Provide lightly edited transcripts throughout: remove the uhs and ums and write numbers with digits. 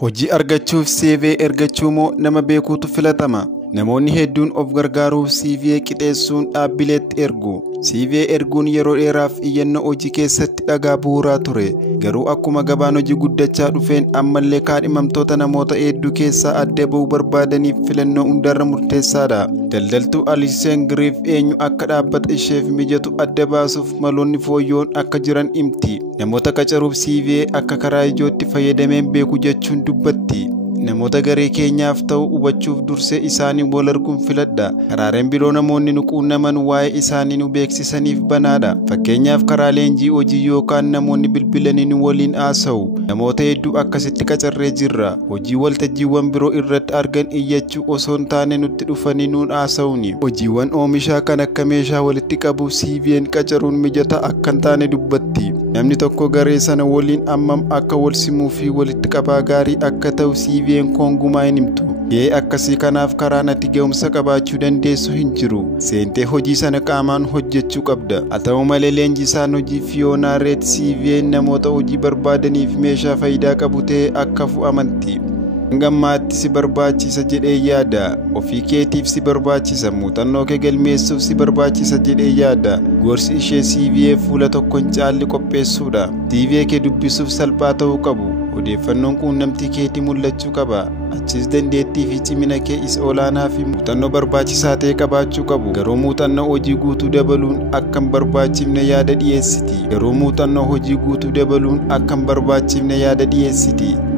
Hojii argachuuf CV ergachuu moo nama beekuutu filatama? Namoonni hedduun of gargaaruuf CV qixeessuun dhaabbileetti ergu. CV erguun yeroo dheeraaf iyyannoo hojii keessatti dhagaa bu'uuraa ture. Garuu akkuma gabaan hojii guddachaa dhufeen ammallee kaadhimamtoota namoota hedduu keessaa adda ba'uu barbaadaniif filannoo hundarra murteessaadha. Daldaltuu Aliseen Giriif eenyu akka dhaabbata isheef mijatu adda baasuuf maloonni fooyyoon akka jiran himti. Namoota qacaruuf CV akka karaa ijootti fayyadameen beeku jechuun dubbatti. Namoota garee keenyaaf ta'u hubachuuf dursee isaanii wal arguun filadha. Karaaleen biroo namoonni nu quunnaman waa'ee isaanii nu beeksisaniif banaadha. Fakkeenyaaf karaa leenjii hojii yookaan namoonni bilbilanii nu waliin haasa'u. Namoota hedduu akkasitti qacarree jirra. Hojii waltajjiiwwan biroo irratti argan iyyachuu osoo hin taane nutti dhufanii nuun haasa'uuni. Hojiiwwan oomishaa kan akka meeshaa walitti qabuuf CV'n qacaruun mijataa akka hin taane dubbatti. Namni tokko garee sana waliin ammam akka wal simuu fi walitti qabaa gaarii akka ta'u CV'n kongumaa hin himtu. Akkasii kanaaf karaa natti ga'umsa qabaachuu dandeessu hin jiru. Seentee hojii sana qaamaan hojjechuu qabda. Haa ta'u malee leenjisaan hojii Fiyoonaa Reet CV'n namoota hojii barbaadaniif meeshaa faayidaa qabu ta'e akka fu'amanti. Gammaatti si barbaachisa jedhee yaada. Ofii keetiif si barbaachisa. Muuxannoo kee galmeessuuf si barbaachisa jedhee yaada. Gorsi ishee CV fuula tokkoon caalli qopheessuudha. CV kee dubbisuuf salphaa ta'uu qabu. Odeeffannoon quunnamtii keetii mul'achuu qaba. Achis dandeettii fi cimina kee isa olaanaa fi muuxannoo barbaachisaa ta'e qabaachuu qabu. Garuu muuxannoo hojii guutuu dabaluun akka hin barbaachifne yaada dhiyeessiti.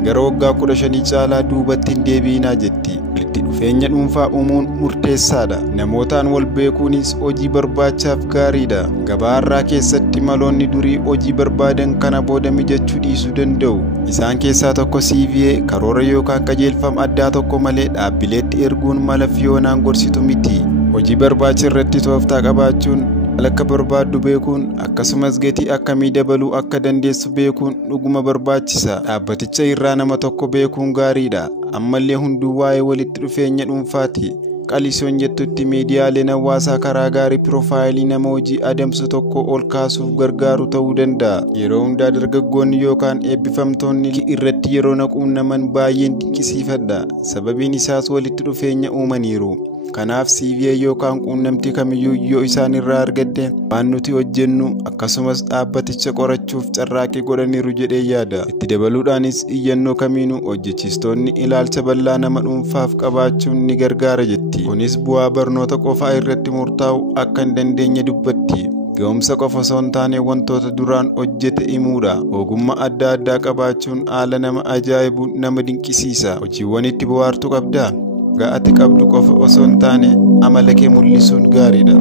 Gara waggaa 15 caalaa duubatti hin deebiinaa jetti. Walitti dhufeenya dhuunfaa uumuun murteessaadha. Namootaan wal beekuunis hojii barbaachaaf gaariidha. Gabaa har'aa keessatti maloonni durii hojii barbaadan kana booda mijachuu dhiisuu danda'u. Isaan keessaa tokko CV karoora yookaan qajeelfama addaa tokko malee dhaabbileetti erguun mala Fiyoonaan gorsitu miti. Hojii barbaacha irratti tooftaa qabaachuun akka barbaaddu beekuun akkasumas gatii akkamii dabaluu akka dandeessu beekuun dhuguma barbaachisa. Dhaabbaticha irraa nama tokko beekuun gaariidha. Ammallee hunduu waa'ee walitti dhufeenya dhuunfaati. Qalisoon jettutti miidiyaaleen hawaasaa karaa gaarii piroofaayilii nama hojii adamsu tokko ol kaasuuf gargaaru ta'uu danda'a. Yeroo hundaa dargaggoonni yookaan eebbifamtoonni irratti yeroo na quunnaman baay'een dinqisiifadha. Sababiin isaas walitti dhufeenya uumaniiru. Kanaaf CV yookaan quunnamtii kamiyyuu yoo isaan irraa argadde waan nuti hojjennu akkasumas dhaabbaticha qorachuuf carraaqqii godhaniiru jedhee yaada. Itti dabaluudhaanis iyyannoo kamiinuu hojjechiistonni ilaalcha bal'aa nama dhuunfaaf qabaachuun ni gargaara jetti. Kunis bu'aa barnoota qofaa irratti murtaa'uu akka hin dandeenye dubbatti. Ga'umsa qofa osoo hin taane wantoota duraan hojjete himuudha. Ogummaa adda addaa qabaachuun haala nama ajaa'ibu nama dinqisiisa. Hojiiwwan itti bohaartu qabdaa? Ga'ati qabdu qofa osoo hin taane amala kee mul'isuun gaariidha.